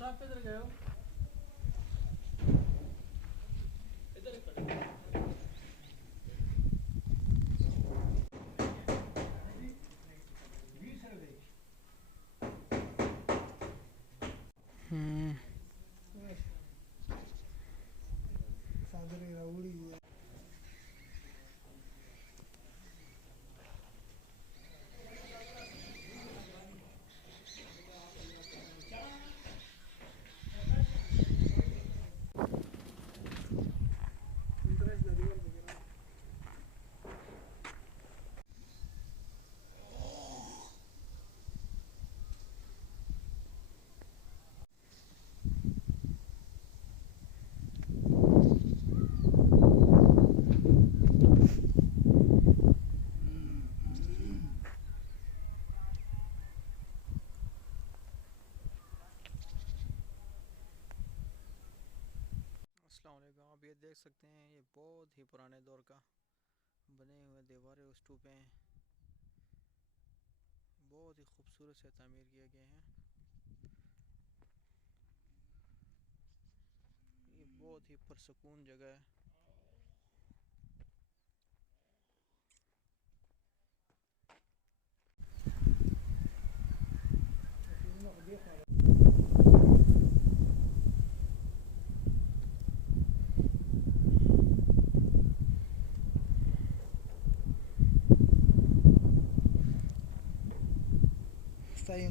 साहब किधर गए हो? इधर ही खड़े हो। अस्सलाम वालेकुम। आप ये देख सकते हैं, ये बहुत ही पुराने दौर का बने हुए दीवारें उस पे हैं। बहुत ही खूबसूरत से तामीर किए गए हैं। ये बहुत ही पुरसकून जगह है। Está aí